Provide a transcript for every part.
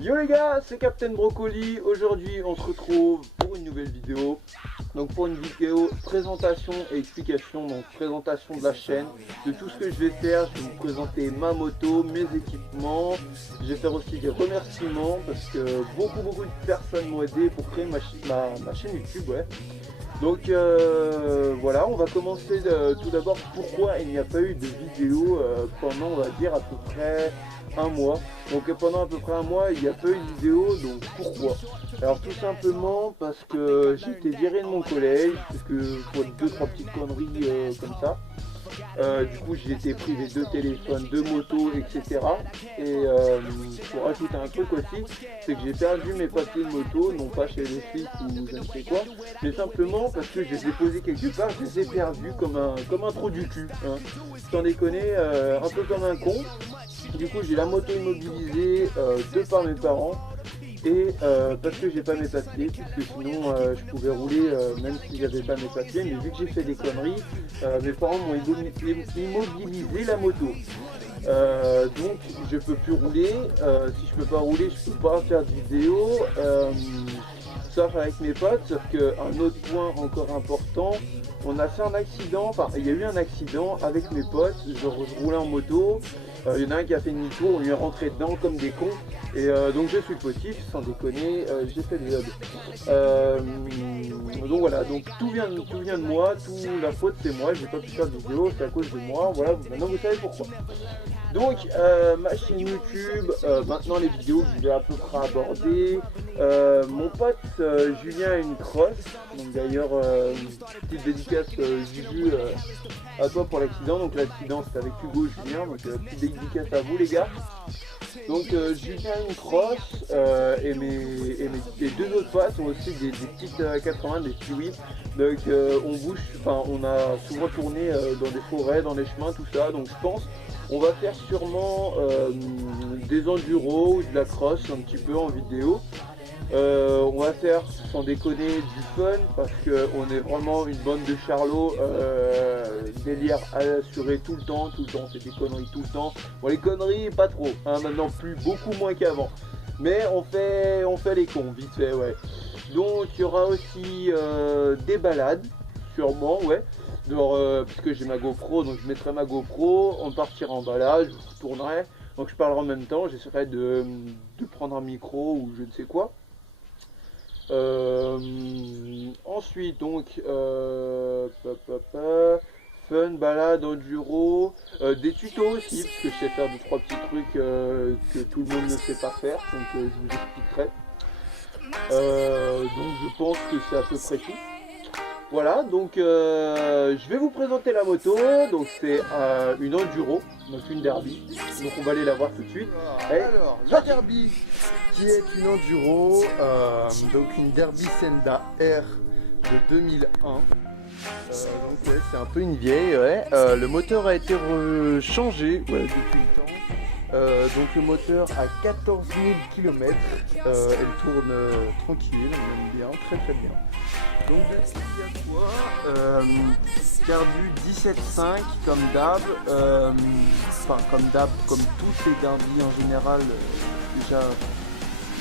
Yo les gars, c'est Captain Brocoli. Aujourd'hui on se retrouve pour une nouvelle vidéo. Donc pour une vidéo présentation et explication, donc présentation de la chaîne, de tout ce que je vais faire. Je vais vous présenter ma moto, mes équipements. Je vais faire aussi des remerciements parce que beaucoup de personnes m'ont aidé pour créer ma chaîne YouTube. Ouais. Donc voilà, on va commencer tout d'abord pourquoi il n'y a pas eu de vidéo pendant, on va dire, à peu près un mois. Donc pendant à peu près un mois, il n'y a pas eu de vidéo, donc pourquoi? Alors tout simplement parce que j'ai été viré de mon collège, parce que pour 2-3 petites conneries comme ça. Du coup j'ai été privé de téléphone, de moto, etc. Et pour rajouter un truc aussi, c'est que j'ai perdu mes papiers de moto, non pas chez les flics ou je ne sais quoi, mais simplement parce que je les ai posés quelque part, je les ai perdus comme un trou du cul. Hein. Sans déconner, un peu comme un con. Du coup j'ai la moto immobilisée de par mes parents. Et parce que j'ai pas mes papiers, parce que sinon je pouvais rouler même si j'avais pas mes papiers, mais vu que j'ai fait des conneries, mes parents m'ont immobilisé la moto. Donc je peux plus rouler, si je peux pas rouler, je peux pas faire de vidéo, sauf avec mes potes, sauf qu'un autre point encore important, on a fait un accident, enfin il y a eu un accident avec mes potes, je roulais en moto, il y en a un qui a fait demi-tour, on lui est rentré dedans comme des cons, et donc je suis fautif, sans déconner, j'ai fait des donc voilà, donc tout vient de moi, la faute c'est moi, j'ai pas pu faire de vidéo, c'est à cause de moi, voilà, maintenant vous savez pourquoi. Donc ma chaîne YouTube, maintenant les vidéos que je vais à peu près aborder, mon pote Julien a une cross, donc d'ailleurs petite dédicace Juju à toi pour l'accident, donc l'accident c'était avec Hugo Julien, donc petite dédicace à vous les gars. Donc Julien a une cross et mes deux autres potes ont aussi des petites 80, des Kiwis. Donc on bouge, enfin on a souvent tourné dans des forêts, dans les chemins, tout ça. Donc je pense on va faire sûrement des enduros ou de la cross un petit peu en vidéo. On va faire sans déconner du fun parce qu'on est vraiment une bande de charlots, délire à assurer tout le temps, c'est des conneries tout le temps. Bon les conneries pas trop, hein, maintenant plus, beaucoup moins qu'avant. Mais on fait les cons, vite fait, ouais. Donc il y aura aussi des balades, sûrement, ouais. Genre, puisque j'ai ma GoPro, donc je mettrai ma GoPro, on partira en balade, je tournerai. Donc je parlerai en même temps, j'essaierai de prendre un micro ou je ne sais quoi. Ensuite donc fun, balade, enduro, des tutos aussi parce que je sais faire 2-3 petits trucs que tout le monde ne sait pas faire, donc je vous expliquerai. Donc je pense que c'est à peu près tout. Voilà, donc je vais vous présenter la moto, donc c'est une enduro, donc une derby, donc on va aller la voir tout de suite. Alors, la derby qui est une enduro, donc une derby Senda R de 2001. Donc ouais, c'est un peu une vieille, ouais. Le moteur a été changé depuis le temps. Donc le moteur a 14 000 km, elle tourne tranquille, on aime bien, très bien. Donc carbu 17.5 comme d'hab, comme tous les derby en général, déjà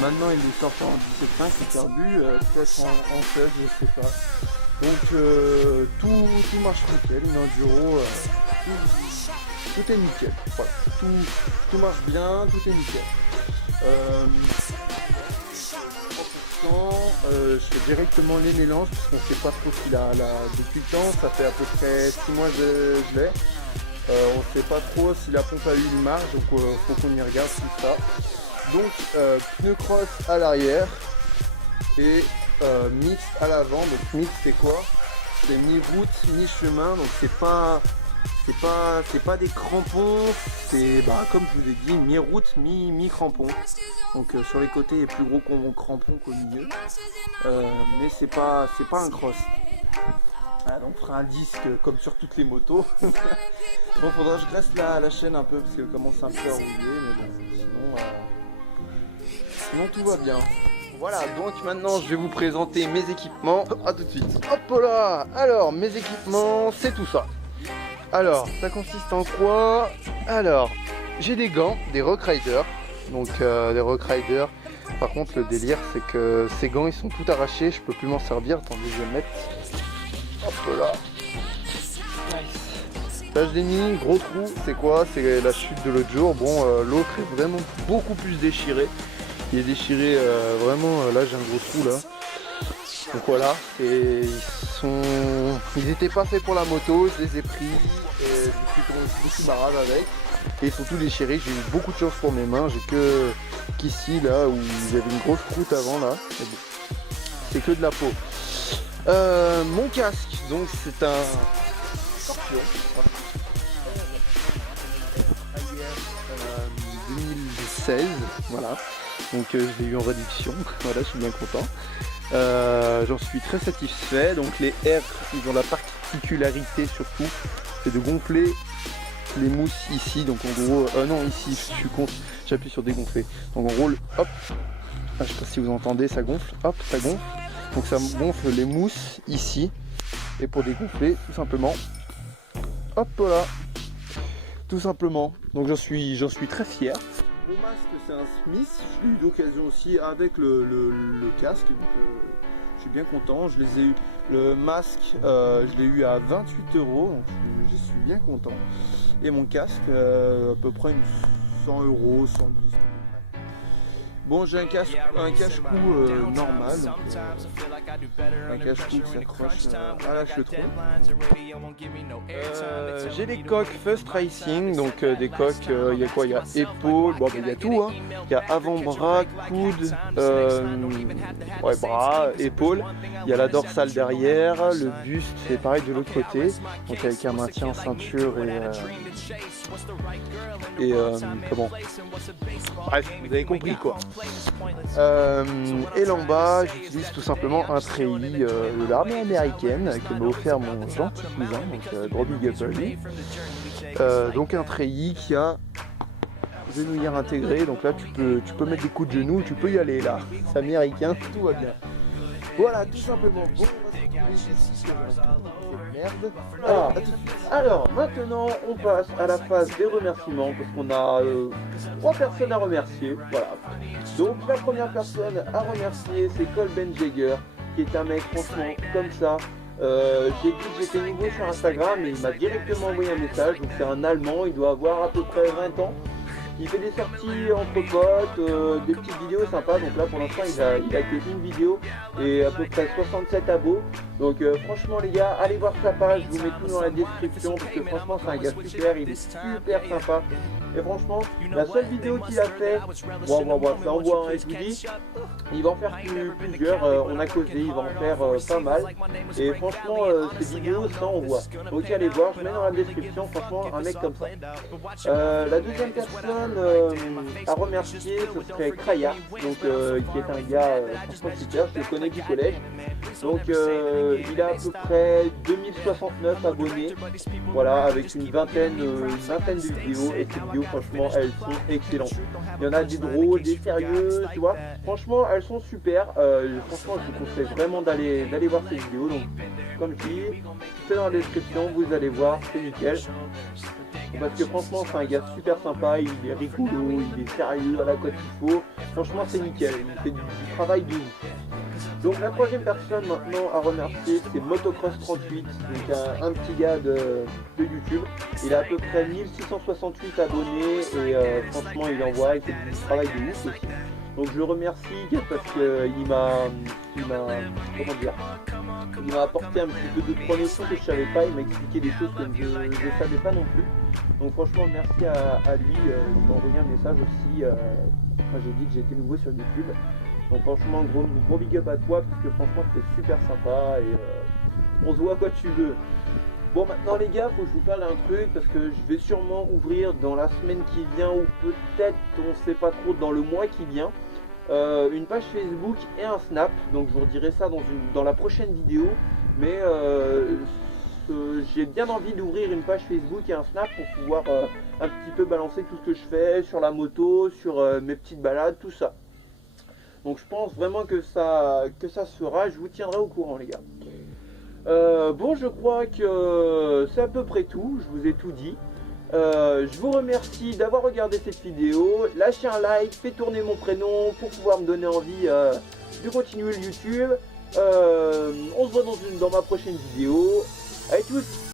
maintenant il est sorti en 17.5 le carbu, peut-être en 16, je sais pas. Donc tout marche nickel, une enduro, tout est nickel, voilà, tout marche bien, tout est nickel. Je fais directement les mélanges parce qu'on sait pas trop s'il a depuis le temps, ça fait à peu près 6 mois que je l'ai. On sait pas trop si la pompe à huile marche, donc faut qu'on y regarde tout ça. Donc pneu cross à l'arrière et mix à l'avant. Donc mix c'est quoi? C'est mi-route, mi-chemin, donc c'est pas des crampons, c'est comme je vous ai dit, mi-route, mi-crampon. Donc sur les côtés il est plus gros qu'on crampon qu'au milieu. Mais c'est pas un cross. Voilà, donc on fera un disque comme sur toutes les motos. Bon, faudra que je glace la chaîne un peu parce qu'elle commence un peu à rouiller, mais bon, sinon tout va bien. Voilà, donc maintenant je vais vous présenter mes équipements. A tout de suite. Hop là. Alors mes équipements, c'est tout ça. Alors ça consiste en quoi? Alors j'ai des gants, des Rock Riders. Donc des Rock Riders Par contre le délire c'est que ces gants ils sont tout arrachés, je peux plus m'en servir. Attendez, je vais le mettre. Hop là. Là je l'ai mis, gros trou, c'est quoi? C'est la chute de l'autre jour. Bon, l'autre est vraiment beaucoup plus déchiré. Il est déchiré vraiment, là j'ai un gros trou là. Donc voilà, et ils étaient pas faits pour la moto, je les ai pris, et je me suis barrage avec. Et ils sont tous déchirés, j'ai eu beaucoup de chance pour mes mains, j'ai que qu'ici là où j'avais une grosse croûte avant là. Bon, c'est que de la peau. Mon casque, donc c'est un Scorpion. 2016, voilà. Donc je l'ai eu en réduction, voilà, je suis bien content. J'en suis très satisfait. Donc les R, ils ont la particularité surtout, c'est de gonfler les mousses ici. Donc en gros, non ici, je suis contre, j'appuie sur dégonfler. Donc en gros, hop, je sais pas si vous entendez, ça gonfle, hop, ça gonfle. Donc ça gonfle les mousses ici. Et pour dégonfler, tout simplement, hop là, tout simplement. Donc j'en suis très fier. Mon masque c'est un Smith, je l'ai eu d'occasion aussi avec le casque, donc je suis bien content. Je les ai eu, le masque je l'ai eu à 28 €, donc je suis bien content. Et mon casque à peu près 100 €, 110 €. Bon, j'ai un cache-cou normal, donc, un cache-cou qui s'accroche à la chetron. J'ai des coques First Racing, donc des coques, il y a quoi? Il y a épaule, bon, il y a tout, hein. Il y a avant-bras, coude, ouais, bras, épaule. Il y a la dorsale derrière, le buste c'est pareil de l'autre côté, donc avec un maintien en ceinture et comment? Bref, vous avez compris quoi. Et là en bas, j'utilise tout simplement un treillis de l'armée américaine que m'a offert mon gentil cousin, donc gros big up à lui. Donc un treillis qui a genouillère intégrée, donc là tu peux mettre des coups de genoux, tu peux y aller là. C'est américain, tout va bien. Voilà, tout simplement. Bon, merde. Alors, maintenant, on passe à la phase des remerciements parce qu'on a 3 personnes à remercier. Voilà. Donc, la première personne à remercier, c'est Colben Jagger, qui est un mec, franchement, comme ça. J'ai dit que j'étais nouveau sur Instagram et il m'a directement envoyé un message. Donc, c'est un Allemand, il doit avoir à peu près 20 ans. Il fait des sorties entre potes, des petites vidéos sympas. Donc là pour l'instant il a que une vidéo et à peu près 67 abos. Donc franchement les gars, allez voir sa page, je vous mets tout dans la description parce que franchement c'est un gars super, il est super sympa. Et franchement, la seule vidéo qu'il a fait, bon, ça envoie, et je vous dis, il va en faire plusieurs, on a causé, il va en faire pas mal. Et franchement, ces vidéos, ça envoie. Donc allez voir, je mets dans la description, franchement, un mec comme ça. La deuxième personne à remercier, ce serait Kraya, donc, qui est un gars franchement super, je le connais du collège. Donc il a à peu près 2069 abonnés, voilà, avec une vingtaine de vidéos, et ces vidéos franchement elles sont excellentes. Il y en a des drôles, des sérieux, tu vois, franchement elles sont super, franchement je vous conseille vraiment d'aller voir ces vidéos. Donc comme je dis, c'est dans la description, vous allez voir, c'est nickel. Parce que franchement c'est un gars super sympa, il est rigolo, il est sérieux à la cote qu'il faut, franchement c'est nickel, il fait du travail de ouf. Donc la troisième personne maintenant à remercier, c'est Motocross38, donc un petit gars de YouTube. Il a à peu près 1668 abonnés et franchement il envoie, il fait du travail de ouf aussi. Donc je le remercie parce qu'il m'a apporté un petit peu de trois notions que je savais pas, il m'a expliqué des choses que je ne savais pas non plus. Donc franchement merci à lui, il m'a envoyé un message aussi quand j'ai dit que j'étais nouveau sur YouTube. Donc franchement gros big up à toi parce que franchement c'est super sympa et on se voit quoi tu veux. Bon maintenant les gars, faut que je vous parle d'un truc parce que je vais sûrement ouvrir dans la semaine qui vient ou peut-être on sait pas trop dans le mois qui vient une page Facebook et un Snap. Donc je vous redirai ça dans la prochaine vidéo, mais j'ai bien envie d'ouvrir une page Facebook et un Snap pour pouvoir un petit peu balancer tout ce que je fais sur la moto, sur mes petites balades, tout ça. Donc je pense vraiment que ça se fera, je vous tiendrai au courant les gars. Bon je crois que c'est à peu près tout, je vous ai tout dit. Je vous remercie d'avoir regardé cette vidéo. Lâchez un like, faites tourner mon prénom pour pouvoir me donner envie de continuer le YouTube. On se voit dans ma prochaine vidéo. Allez tous!